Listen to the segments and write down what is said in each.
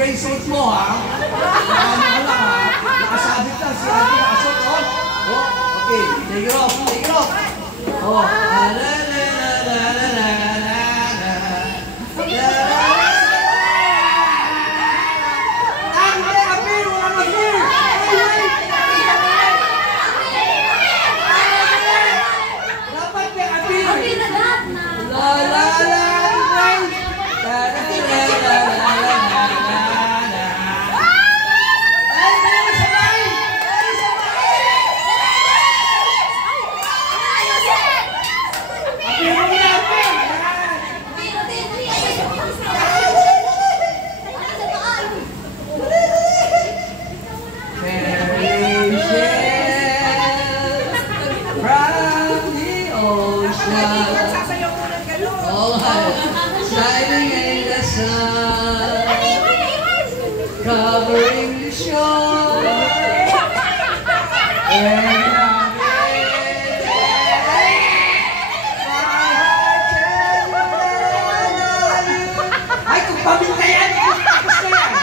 gray suit mo, ha? Nakasabit lang, si Ate nakasot, oh. Oh, okay, take it off, take it off. Oh, shining in the sun, covering the shore. And I'm ready, my heart tells me that I love you. Ay, kung paminta yan, tapos na yan.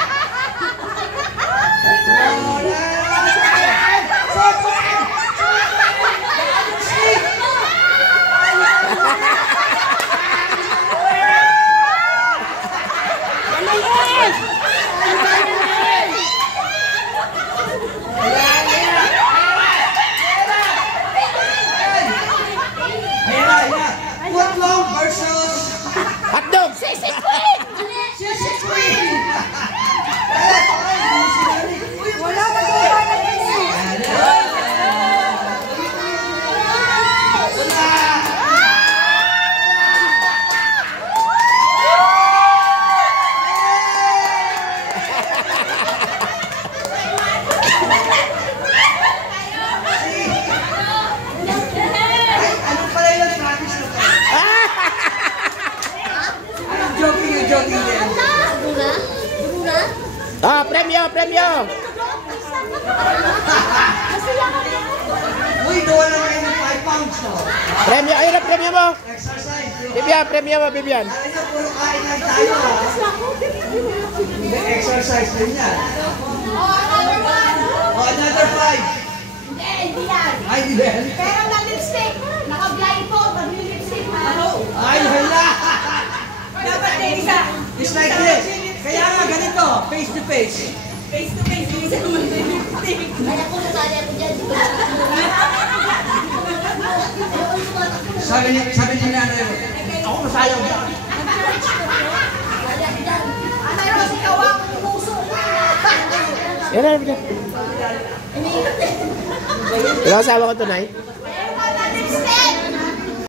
Footlong versus hotdog. Sisig Queen! Sisig Queen! Wala na gawa na yun. Joking din. Ah, premyo, premyo. Uy, doon lang kayo ng 5 pounds, no? Premyo, ayun ang premyo mo. Exercise. Bibian, premyo mo, Bibian. Ay, na, puro kain lang tayo, ha? Hindi, exercise din yan. Oh, another 5. Hindi yan. Ay, di ba? Pero na lipstick. Naka-blindfold. Mag-lipstick na. Ay, hala! Dapat na isa. It's like this. Kaya nga ganito, face to face. Face to face. Isa naman na lipstick. Kaya po nasali ako dyan. Sabi niya nanay mo, ako masayaw ka. Pero si Kawang puso. Yan na, Bibian. Wala asawa ko tonight.